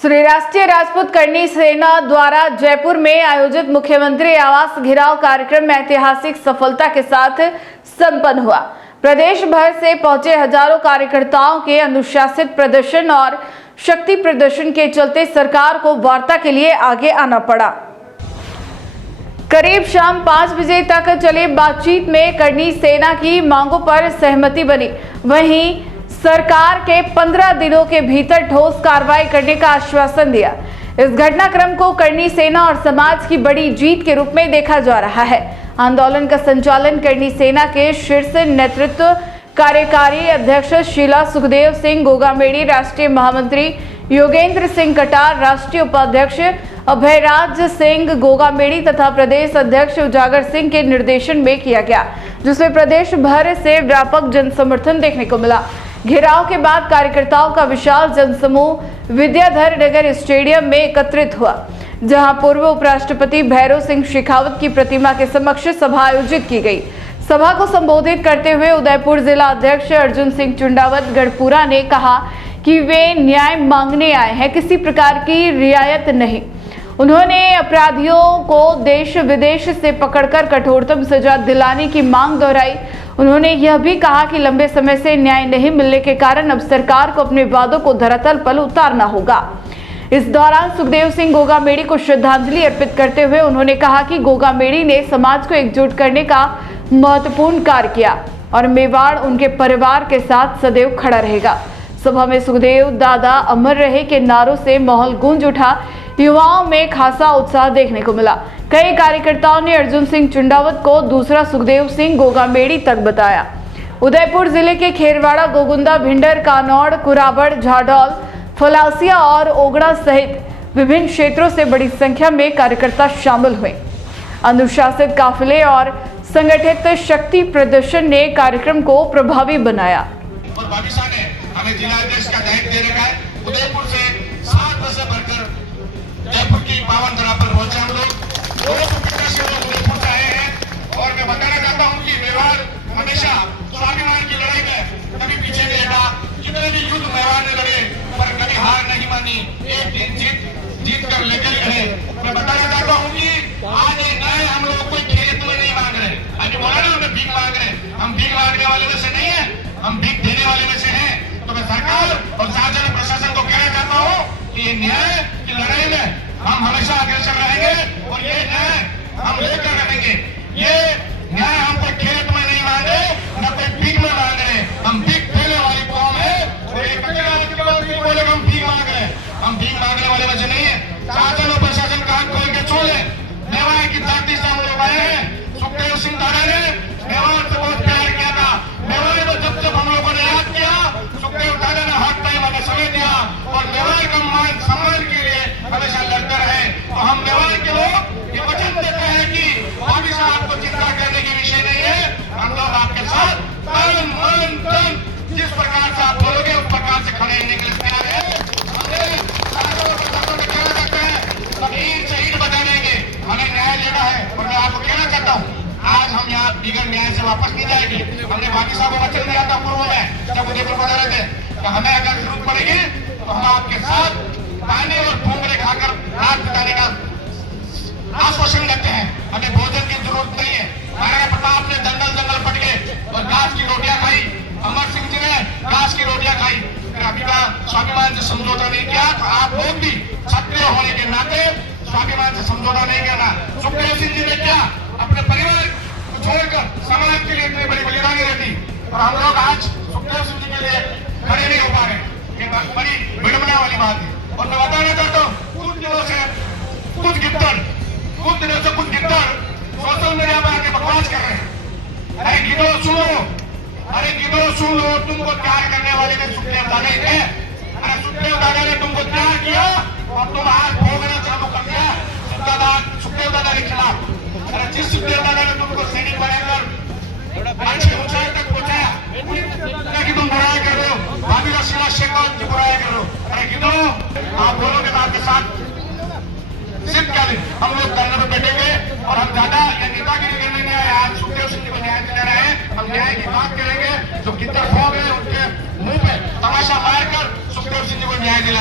श्री राष्ट्रीय राजपूत करनी सेना द्वारा जयपुर में आयोजित मुख्यमंत्री आवास घेराव कार्यक्रम में ऐतिहासिक सफलता के साथ संपन्न हुआ। प्रदेश भर से पहुंचे हजारों कार्यकर्ताओं के अनुशासित प्रदर्शन और शक्ति प्रदर्शन के चलते सरकार को वार्ता के लिए आगे आना पड़ा। करीब शाम 5 बजे तक चले बातचीत में करनी सेना की मांगों पर सहमति बनी। वहीं सरकार के 15 दिनों के भीतर ठोस कार्रवाई करने का आश्वासन दिया। इस घटनाक्रम को करनी सेना और समाज की बड़ी जीत के रूप में देखा जा रहा है। आंदोलन का संचालन करनी सेना के शीर्ष नेतृत्व कार्यकारी अध्यक्ष शीला सुखदेव सिंह गोगामेड़ी, राष्ट्रीय महामंत्री योगेंद्र सिंह कटार, राष्ट्रीय उपाध्यक्ष अभयराज सिंह गोगामेड़ी तथा प्रदेश अध्यक्ष उजागर सिंह के निर्देशन में किया गया, जिसमें प्रदेश भर से व्यापक जन समर्थन देखने को मिला। घेराव के बाद कार्यकर्ताओं का विशाल जनसमूह विद्याधर नगर स्टेडियम में एकत्रित हुआ, जहां पूर्व उपराष्ट्रपति भैरव सिंह शेखावत की प्रतिमा के समक्ष सभा आयोजित की गई। सभा को संबोधित करते हुए उदयपुर जिला अध्यक्ष अर्जुन सिंह चुंडावत गढ़पुरा ने कहा कि वे न्याय मांगने आए हैं, किसी प्रकार की रियायत नहीं। उन्होंने अपराधियों को देश विदेश से पकड़कर कठोरतम सजा दिलाने की मांग दोहराई। उन्होंने यह भी कहा कि लंबे समय से न्याय नहीं मिलने के कारण अब सरकार को अपने वादों को धरातल पर उतारना होगा। इस दौरान सुखदेव सिंह गोगामेड़ी को श्रद्धांजलि अर्पित करते हुए उन्होंने कहा कि गोगामेड़ी ने समाज को एकजुट करने का महत्वपूर्ण कार्य किया और मेवाड़ उनके परिवार के साथ सदैव खड़ा रहेगा। सभा में सुखदेव दादा अमर रहे के नारों से माहौल गूंज उठा। युवाओं में खासा उत्साह देखने को मिला। कई कार्यकर्ताओं ने अर्जुन सिंह चुंडावत को दूसरा सुखदेव सिंह गोगामेड़ी तक बताया। उदयपुर जिले के खेरवाड़ा, गोगुंदा, भिंडर, कानौड़, कुराबड़, झाडौल, फलासिया और ओगड़ा सहित विभिन्न क्षेत्रों से बड़ी संख्या में कार्यकर्ता शामिल हुए। अनुशासित काफिले और संगठित शक्ति प्रदर्शन ने कार्यक्रम को प्रभावी बनाया। और बाबिशा ने हमें जिलाध्यक्ष का दायित्व दे रखा है। उदयपुर से 7 बस से भरकर जयपुर की पावन धरा पर पहुंचे हम लोग। 200 से लोग उदयपुर से आए हैं और मैं बताना चाहता हूं कि मेवाड़ हमेशा स्वाभिमान की लड़ाई में कभी पीछे नहीं हटा। जितने भी युद्ध मेवाड़ ने लड़े पर कभी हार नहीं मानी, एक दिन जीत कर लेकर गए। मैं बताना चाहता हूँ कि आज ये नए हम लोग कोई खेत में नहीं मांग रहे। आज बोला ना हमें भीख मांग रहे, हम भीख मांगने वाले में से नहीं है, हम भीख देने वाले में से हैं। तो मैं सरकार और सार्वजनिक प्रशासन को कहना चाहता हूँ कि ये न्याय की लड़ाई में हम हमेशा अग्रसर रहेंगे और ये न्याय हम लेकर रहेंगे। ये न्याय हम कोई खेत में नहीं मांगे, न कोई भीख में मांग रहे। हम भीख देने वाली कौम है और ये बोले हम भीख मांग रहे, हम भीख मांगने वाले में से नहीं है। शासन और प्रशासन कान खोल के सुन ले। मेवाड़ की धरती से हम लोग आए हैं। सुखदेव सिंह दादा ने मेवाड़ से बहुत प्यार किया था। मेवाड़ को जब जब हम लोगों ने याद किया, सुखदेव दादा ने हर टाइम हमें समय दिया और मेवाड़ का मान सम्मान के लिए हमेशा लड़ते रहे। तो हम मेवाड़ के लोग ये वचन देते हैं कि भाभी साहब को चिंता करने की विषय नहीं है। हम लोग आपके साथ तन मन धन जिस प्रकार से आप बोलोगे उस प्रकार से खड़े रहने के लिए तैयार है। शहीद बचा देंगे, हमें न्याय लेना है। और मैं आपको कहना चाहता हूँ आज हम यहाँ बिगड़ न्याय से वापस नहीं जाएंगे। हमने बाकी साहब को वचन दिया था पूर्व में जब उदयपुर बना रहे थे कि हमें अगर जरूरत पड़ेगी तो हम आपके साथ पानी और भूंगरे खाकर रात बिताने का आश्वासन देते हैं। हमें भोजन की जरूरत नहीं है। महाराणा प्रताप ने जंगल जंगल पट गए और घास की रोटियां खाई। अमर सिंह जी ने घास की रोटियां खाई। अभी का स्वाभिमान से समझौता नहीं किया तो आप लोग भी क्षत्रिय होने के नाते स्वाभिमान से समझौता नहीं करना। सुखदेव सिंह जी ने क्या अपने परिवार को छोड़कर समाज के लिए इतनी बड़ी बलिदानी रहती और हम लोग आज सुखदेव सिंह जी के लिए खड़े नहीं हो पा रहे। ये बड़ी विडंबना वाली बात है। और मैं बताना चाहता हूँ कुछ दिनों से कुछ गिद्दड़ सोशल मीडिया पर आके बकवास कर रहे हैं। अरे गिद्धों सुन लो, तुमको प्यार करने वाले में सुखदेव दादा ही थे। अरे सुखदेव दादा ने तुमको प्यार किया और तुम आज भोगना चालू कर दिया सुखदेव दादा के खिलाफ। अरे जिस सुखदेव दादा ने तुमको सैनिक बनाकर अच्छी ऊंचाई तक पहुंचाया कि तुम बुराई कर रहे हो, भाभी का शीला शेखावत की बुराई कर रहे हो। अरे गिद्धों आप बोलोगे तो आपके साथ सिद्ध क्या हम लोग करने में बैठेंगे और हम ज्यादा नेतागिरी करने नहीं आए। आज सुखदेव सिंह जी को न्याय दिला रहे हैं, हम न्याय की बात करेंगे। जो गिद्दड़ हो गए उनके मुंह पे तमाशा मारकर सुखदेव सिंह जी को न्याय दिलाएंगे।